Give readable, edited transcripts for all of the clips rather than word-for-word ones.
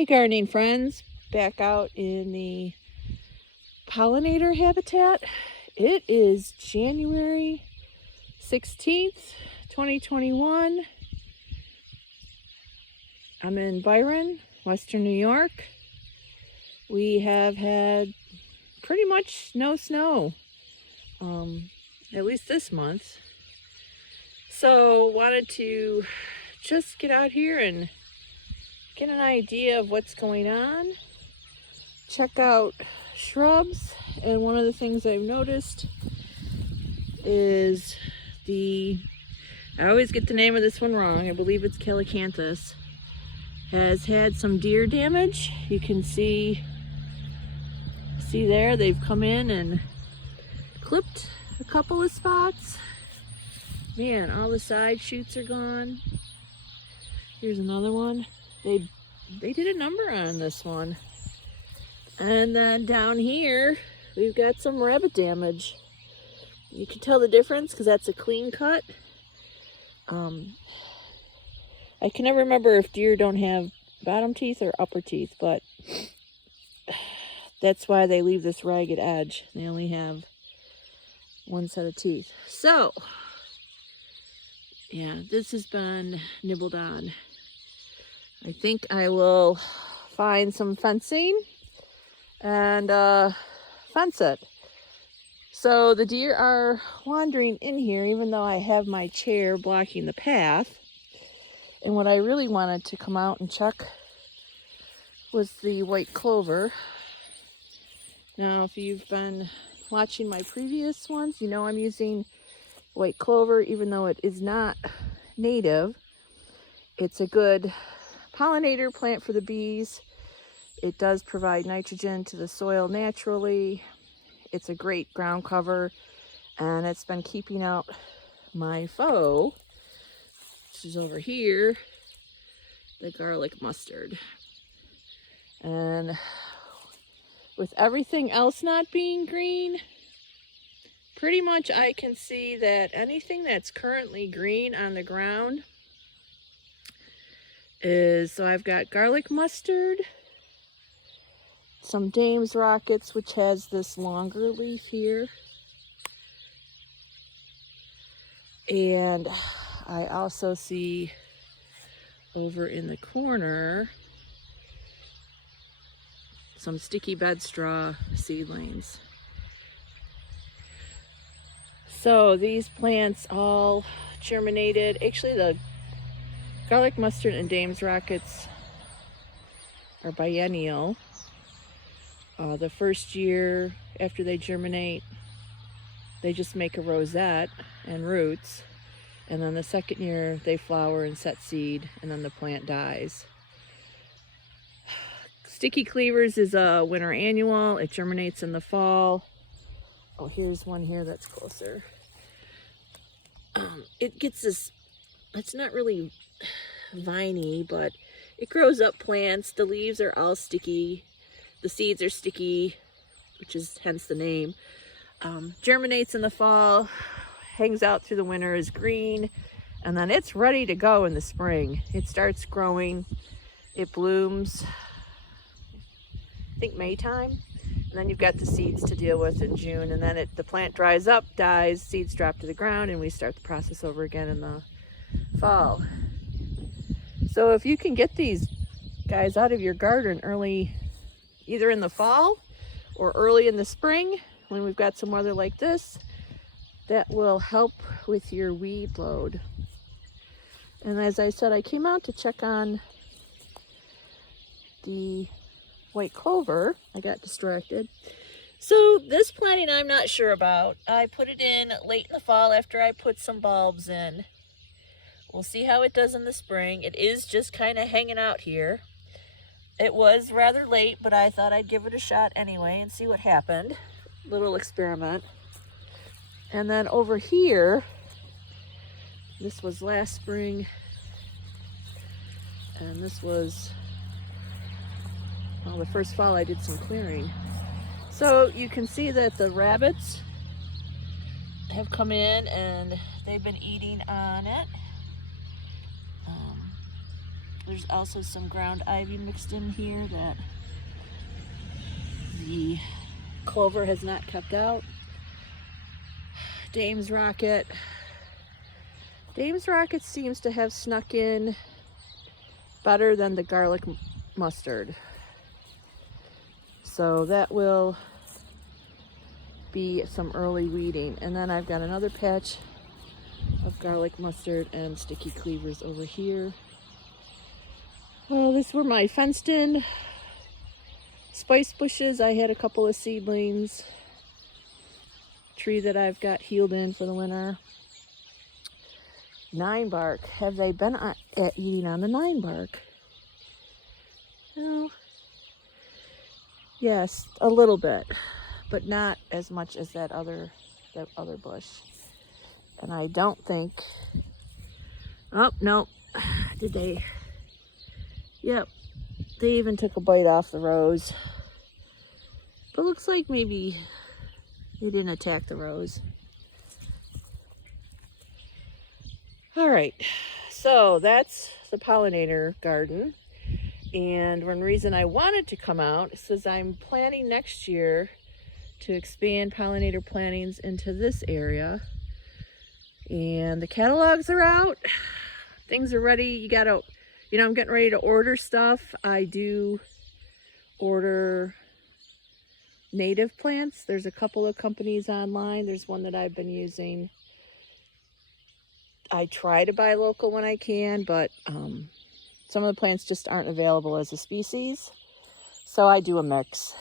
Hey gardening friends, back out in the pollinator habitat. It is January 16th, 2021. I'm in Byron, Western New York. We have had pretty much no snow, at least this month. So wanted to just get out here and get an idea of what's going on. Check out shrubs, and one of the things I've noticed is I always get the name of this one wrong, I believe it's Kalecanthus, has had some deer damage. You can see there, they've come in and clipped a couple of spots. Man, all the side shoots are gone. Here's another one. They did a number on this one. And then down here, we've got some rabbit damage. You can tell the difference because that's a clean cut. I can never remember if deer don't have bottom teeth or upper teeth, but that's why they leave this ragged edge. They only have one set of teeth. So, yeah, this has been nibbled on. I think I will find some fencing and fence it. So the deer are wandering in here even though I have my chair blocking the path. And what I really wanted to come out and check was the white clover. Now if you've been watching my previous ones, you know I'm using white clover even though it is not native. It's a good pollinator plant for the bees. It does provide nitrogen to the soil naturally. It's a great ground cover, and it's been keeping out my foe, which is over here, the garlic mustard. And with everything else not being green, pretty much I can see that anything that's currently green on the ground so I've got garlic mustard, some Dame's Rockets, which has this longer leaf here, and I also see over in the corner some sticky bedstraw seedlings. So these plants all germinated. Actually, the garlic mustard and Dame's Rockets are biennial. The first year after they germinate, they just make a rosette and roots. And then the second year, they flower and set seed, and then the plant dies. Sticky Cleavers is a winter annual. It germinates in the fall. Oh, here's one here that's closer. It gets this, it's not really viney, but it grows up plants. The leaves are all sticky. The seeds are sticky, which is hence the name. Germinates in the fall, hangs out through the winter, is green, and then it's ready to go in the spring. It starts growing, it blooms, I think May time, and then you've got the seeds to deal with in June, and then the plant dries up, dies, seeds drop to the ground, and we start the process over again in the fall. So if you can get these guys out of your garden early, either in the fall or early in the spring, when we've got some weather like this, that will help with your weed load. And as I said, I came out to check on the white clover. I got distracted. So this planting I'm not sure about. I put it in late in the fall after I put some bulbs in. We'll see how it does in the spring. It is just kind of hanging out here. It was rather late, but I thought I'd give it a shot anyway and see what happened. Little experiment. And then over here, this was last spring, and this was, well, the first fall I did some clearing. So you can see that the rabbits have come in and they've been eating on it. There's also some ground ivy mixed in here that the clover has not kept out. Dame's Rocket. Dame's Rocket seems to have snuck in better than the garlic mustard. So that will be some early weeding. And then I've got another patch of garlic mustard and sticky cleavers over here. Well, these were my fenced in spice bushes. I had a couple of seedlings. Tree that I've got healed in for the winter. 9 bark. Have they been eating on the 9 bark? No. Yes, a little bit, but not as much as that other bush. And I don't think. Oh no, did they? Yep, they even took a bite off the rose. But looks like maybe they didn't attack the rose. All right, so that's the pollinator garden. And one reason I wanted to come out is I'm planning next year to expand pollinator plantings into this area. And the catalogs are out. Things are ready. You gotta, I'm getting ready to order stuff. I do order native plants. There's a couple of companies online. There's one that I've been using. I try to buy local when I can, but some of the plants just aren't available as a species. So I do a mix.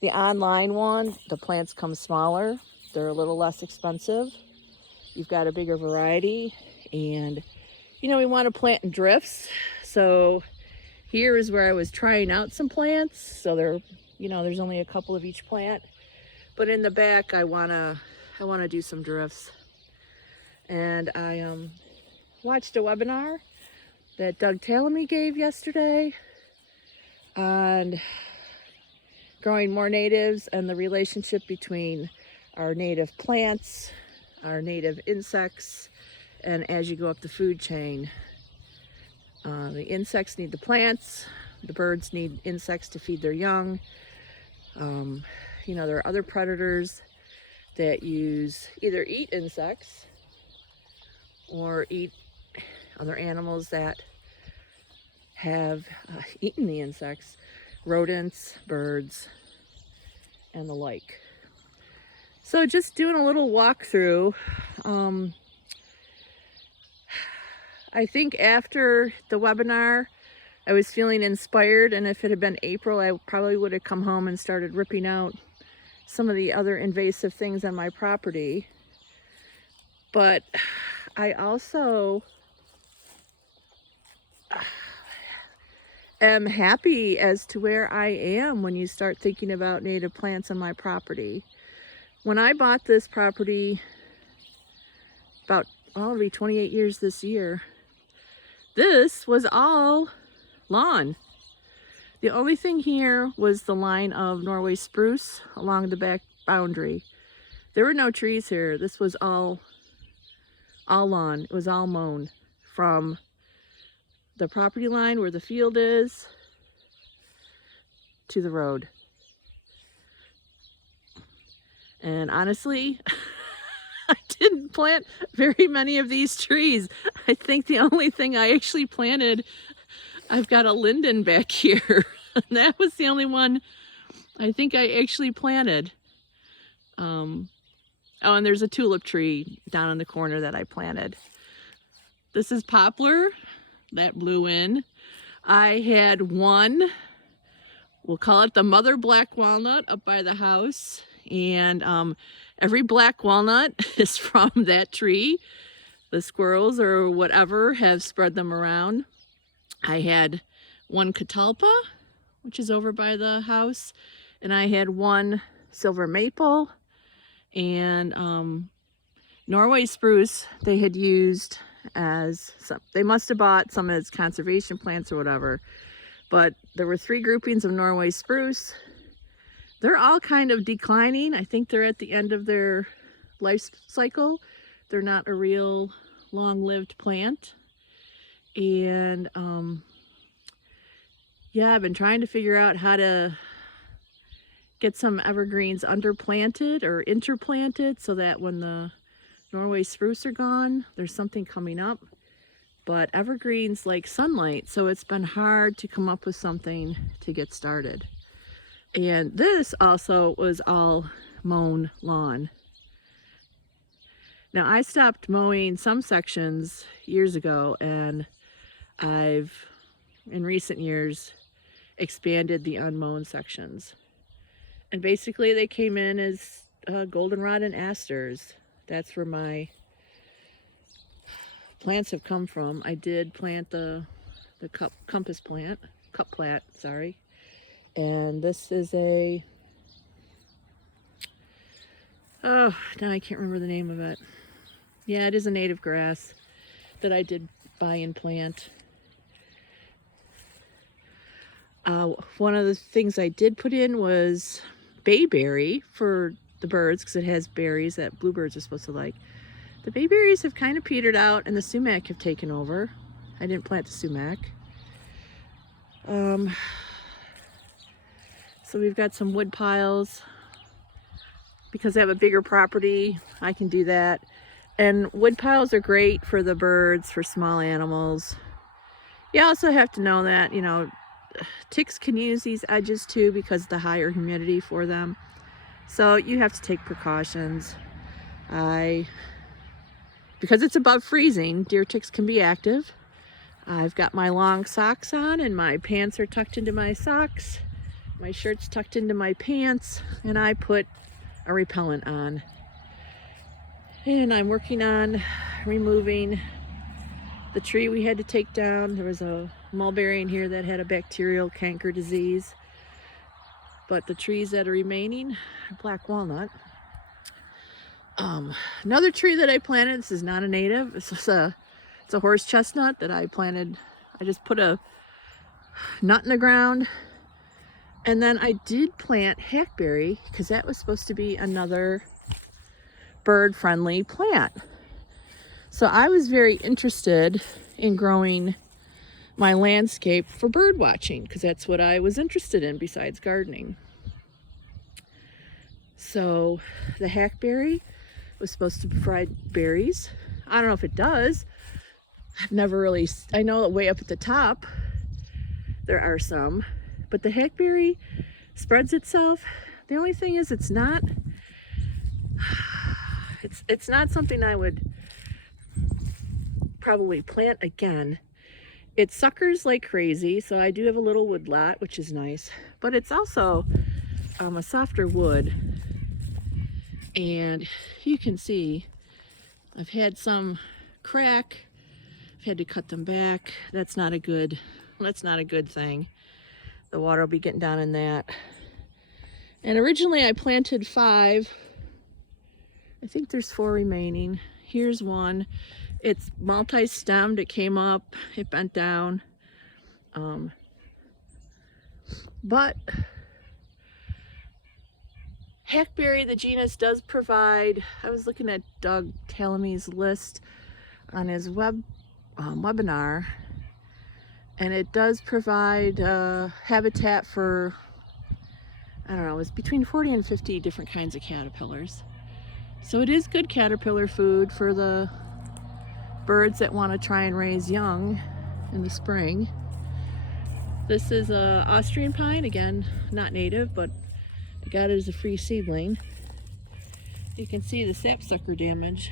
The online one, the plants come smaller. They're a little less expensive. You've got a bigger variety. And, we want to plant in drifts. So here is where I was trying out some plants. So there's only a couple of each plant. But in the back, I wanna do some drifts. And I watched a webinar that Doug Tallamy gave yesterday on growing more natives and the relationship between our native plants, our native insects, and as you go up the food chain. The insects need the plants, the birds need insects to feed their young. There are other predators that either eat insects or eat other animals that have eaten the insects, rodents, birds, and the like. So just doing a little walkthrough. I think after the webinar, I was feeling inspired, and if it had been April, I probably would have come home and started ripping out some of the other invasive things on my property. But I also am happy as to where I am when you start thinking about native plants on my property. When I bought this property it'll be 28 years this year, this was all lawn. The only thing here was the line of Norway spruce along the back boundary. There were no trees here. This was all lawn. It was all mown from the property line where the field is to the road. And honestly, I didn't plant very many of these trees. I think the only thing I actually planted, I've got a linden back here. That was the only one I think I actually planted. Oh, and there's a tulip tree down in the corner that I planted. This is poplar that blew in. I had one, we'll call it the mother black walnut, up by the house. And every black walnut is from that tree. The squirrels or whatever have spread them around. I had one catalpa, which is over by the house, and I had one silver maple, and Norway spruce they had used as they must have bought some as conservation plants or whatever, but there were 3 groupings of Norway spruce. They're all kind of declining. I think they're at the end of their life cycle. They're not a real long-lived plant. And yeah, I've been trying to figure out how to get some evergreens underplanted or interplanted so that when the Norway spruce are gone, there's something coming up. But evergreens like sunlight, so it's been hard to come up with something to get started. And this also was all mown lawn. Now I stopped mowing some sections years ago, and I've in recent years expanded the unmown sections. And basically they came in as goldenrod and asters. That's where my plants have come from. I did plant the cup plant, sorry. And this is a, oh, now I can't remember the name of it. Yeah, it is a native grass that I did buy and plant. One of the things I did put in was bayberry for the birds, because it has berries that bluebirds are supposed to like. The bayberries have kind of petered out and the sumac have taken over. I didn't plant the sumac. So we've got some wood piles. Because I have a bigger property, I can do that. And wood piles are great for the birds, for small animals. You also have to know that, you know, ticks can use these edges too because of the higher humidity for them. So you have to take precautions. Because it's above freezing, deer ticks can be active. I've got my long socks on and my pants are tucked into my socks. My shirt's tucked into my pants, and I put a repellent on. And I'm working on removing the tree we had to take down. There was a mulberry in here that had a bacterial canker disease. But the trees that are remaining are black walnut. Another tree that I planted, this is not a native, it's a horse chestnut that I planted. I just put a nut in the ground, and then I did plant hackberry because that was supposed to be another bird-friendly plant. So I was very interested in growing my landscape for bird watching because that's what I was interested in besides gardening. So the hackberry was supposed to provide berries. I don't know if it does. I've never really, I know that way up at the top there are some, but the hackberry spreads itself. The only thing is it's not something I would probably plant again. It suckers like crazy, so I do have a little wood lot, which is nice, but it's also a softer wood. And you can see I've had some crack. I've had to cut them back. That's not a good thing. The water will be getting down in that. And originally I planted 5. I think there's 4 remaining. Here's one. It's multi-stemmed. It came up, it bent down. But hackberry, the genus, does provide, I was looking at Doug Talamy's list on his webinar, and it does provide habitat for, I don't know, it's between 40 and 50 different kinds of caterpillars. So it is good caterpillar food for the birds that want to try and raise young in the spring. This is a Austrian pine, again, not native, but I got it as a free seedling. You can see the sapsucker damage.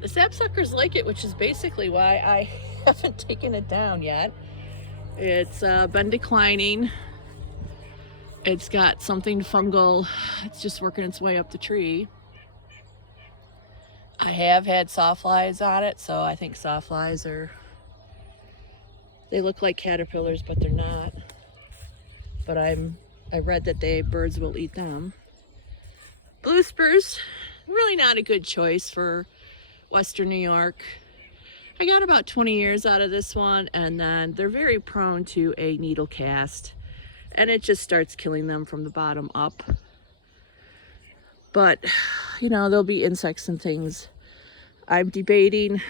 The sapsuckers like it, which is basically why I haven't taken it down yet. It's been declining. It's got something fungal. It's just working its way up the tree. I have had sawflies on it, so I think sawflies they look like caterpillars, but they're not. But I read that birds will eat them. Blue spruce, really not a good choice for Western New York. I got about 20 years out of this one, and then they're very prone to a needle cast, and it just starts killing them from the bottom up. But, you know, there'll be insects and things. I'm debating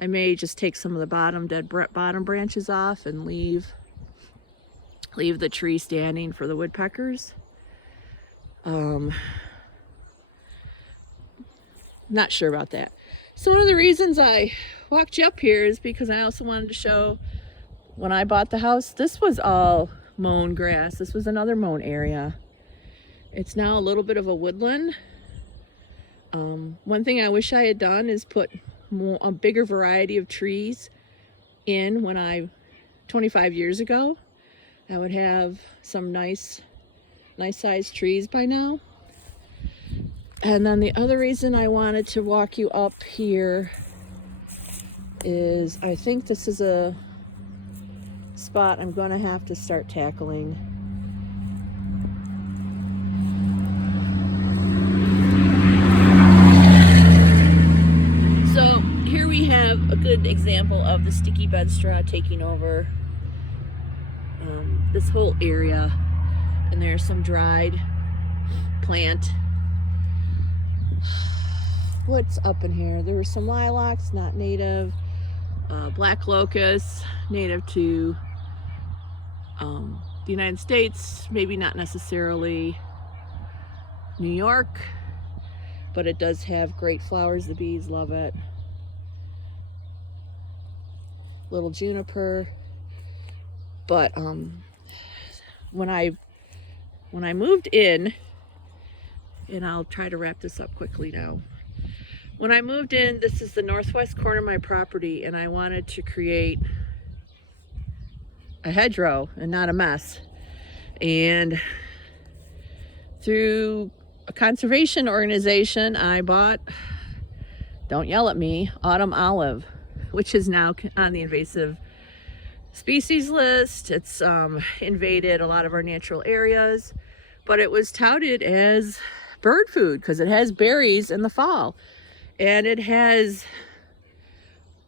I may just take some of the bottom branches off and leave the tree standing for the woodpeckers. Not sure about that. So one of the reasons I walked you up here is because I also wanted to show, when I bought the house, this was all mown grass. This was another mown area. It's now a little bit of a woodland. One thing I wish I had done is put a bigger variety of trees in 25 years ago. I would have some nice sized trees by now. And then the other reason I wanted to walk you up here is I think this is a spot I'm going to have to start tackling. So here we have a good example of the sticky bedstraw taking over this whole area, and there's some dried plant. What's up in here? There were some lilacs, not native, black locust, native to the United States, maybe not necessarily New York, but it does have great flowers. The bees love it. Little juniper. But when I moved in, and I'll try to wrap this up quickly now. When I moved in, this is the northwest corner of my property, and I wanted to create a hedgerow and not a mess. And through a conservation organization, I bought, don't yell at me, autumn olive, which is now on the invasive species list. It's invaded a lot of our natural areas, but it was touted as bird food because it has berries in the fall, and it has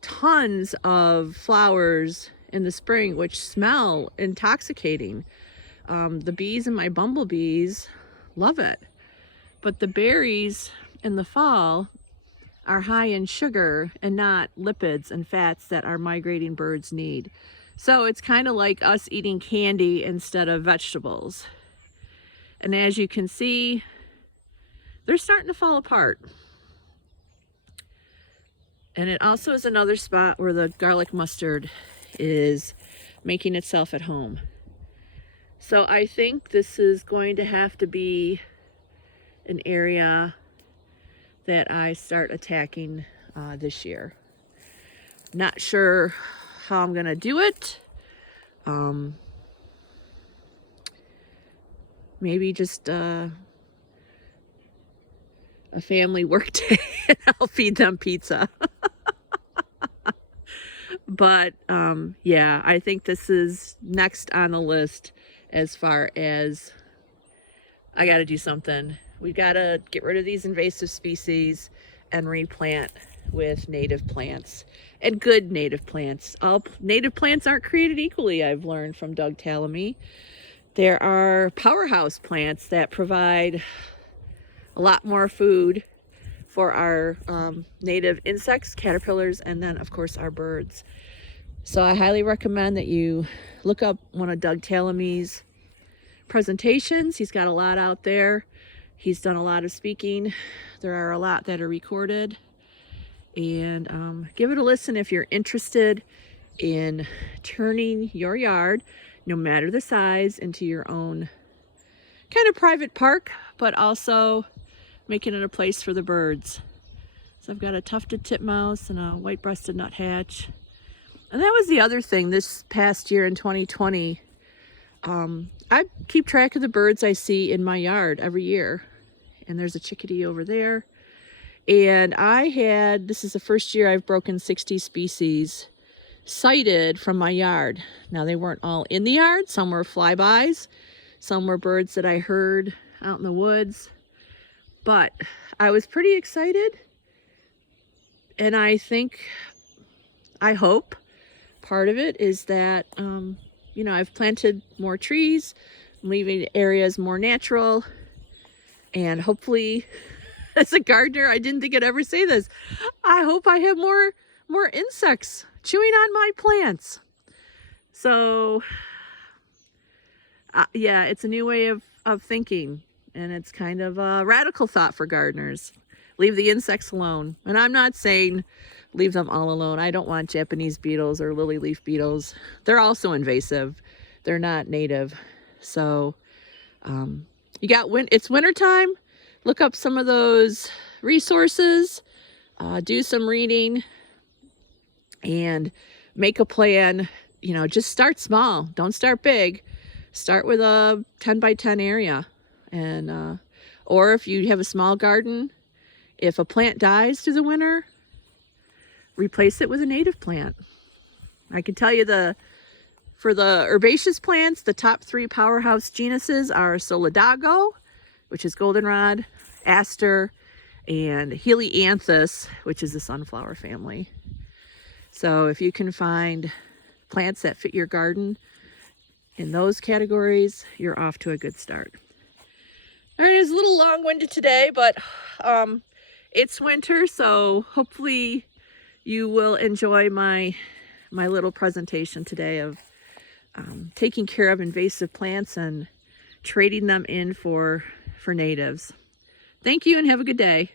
tons of flowers in the spring which smell intoxicating. The bees and my bumblebees love it, but the berries in the fall are high in sugar and not lipids and fats that our migrating birds need. So it's kind of like us eating candy instead of vegetables. And as you can see, they're starting to fall apart. And it also is another spot where the garlic mustard is making itself at home. So I think this is going to have to be an area that I start attacking this year. Not sure how I'm gonna do it. Maybe just a family work day and I'll feed them pizza. But yeah, I think this is next on the list as far as I got to do something. We got to get rid of these invasive species and replant with native plants, and good native plants. All native plants aren't created equally, I've learned from Doug Tallamy. There are powerhouse plants that provide a lot more food for our native insects, caterpillars, and then of course our birds. So I highly recommend that you look up one of Doug Tallamy's presentations. He's got a lot out there. He's done a lot of speaking. There are a lot that are recorded. And give it a listen if you're interested in turning your yard, no matter the size, into your own kind of private park, but also making it a place for the birds. So I've got a tufted titmouse and a white-breasted nuthatch. And that was the other thing this past year in 2020. I keep track of the birds I see in my yard every year. And there's a chickadee over there. And this is the first year I've broken 60 species sighted from my yard. Now, they weren't all in the yard. Some were flybys. Some were birds that I heard out in the woods. But I was pretty excited. And I hope part of it is that, you know, I've planted more trees, leaving areas more natural, and hopefully, as a gardener, I didn't think I'd ever say this, I hope I have more more insects chewing on my plants. So yeah, it's a new way of thinking, and it's kind of a radical thought for gardeners. Leave the insects alone. And I'm not saying leave them all alone. I don't want Japanese beetles or lily leaf beetles. They're also invasive. They're not native. So you got it's wintertime. Look up some of those resources, do some reading, and make a plan. You know, just start small. Don't start big. Start with a 10 by 10 area. And or if you have a small garden, if a plant dies through the winter, replace it with a native plant. I can tell you for the herbaceous plants, the top 3 powerhouse genuses are Solidago, which is goldenrod, aster, and Helianthus, which is the sunflower family. So if you can find plants that fit your garden in those categories, you're off to a good start. All right, it was a little long-winded today, but it's winter, so hopefully you will enjoy my little presentation today of taking care of invasive plants and trading them in for natives. Thank you and have a good day.